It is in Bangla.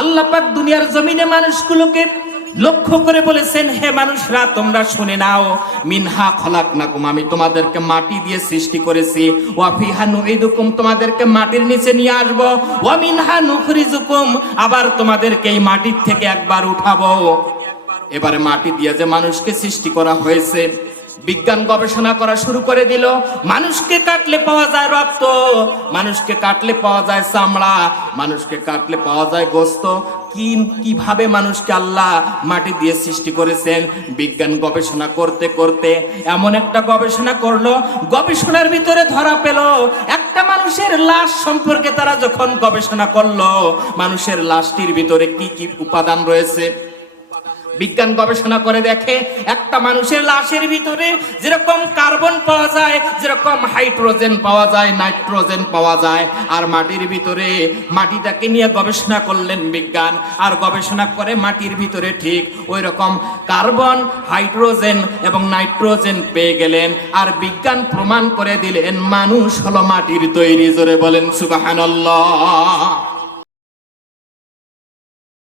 আল্লাহ পাক দুনিয়ার জমিনে মানুষগুলোকে লক্ষ্য করে বলেছেন, হে মানুষরা, তোমরা শুনে নাও, মিনহা খলাক নাকুম আমি তোমাদেরকে মাটি দিয়ে সৃষ্টি করেছি। ওয়াফিহা নুইদুকুম তোমাদেরকে মাটির নিচে নিয়ে আসব। ওয়া মিনহা নুখরিজুকুম, আবার তোমাদেরকে এই মাটির থেকে একবার উঠাবো। এবারে মাটি দিয়ে যে মানুষকে সৃষ্টি করা হয়েছে বিজ্ঞান গবেষণা করা শুরু করে দিল। মানুষকে কাটলে পাওয়া যায় রক্ত, মানুষকে কাটলে পাওয়া যায় চামড়া, মানুষকে কাটলে পাওয়া যায় গোস্ত। কীভাবে মানুষকে আল্লাহ মাটি দিয়ে সৃষ্টি করেছেন? বিজ্ঞান গবেষণা করতে করতে এমন একটা গবেষণা করল। গবেষণার ভিতরে ধরা পেল, একটা মানুষের লাশ সম্পর্কে তারা যখন গবেষণা করল, মানুষের লাশটির ভিতরে কি কি উপাদান রয়েছে? বিজ্ঞান গবেষণা করে দেখে একটা মানুষের লাশের ভিতরে যেরকম কার্বন পাওয়া যায়, যেরকম হাইড্রোজেন পাওয়া যায়, নাইট্রোজেন পাওয়া যায়, আর মাটির ভিতরে মাটিটাকে নিয়ে গবেষণা করলেন বিজ্ঞান। আর গবেষণা করে মাটির ভিতরে ঠিক ওই রকম কার্বন, হাইড্রোজেন এবং নাইট্রোজেন পেয়ে গেলেন। আর বিজ্ঞান প্রমাণ করে দিলেন, মানুষ হলো মাটির তৈরি, জোরে বলেন সুবাহানাল্লাহ।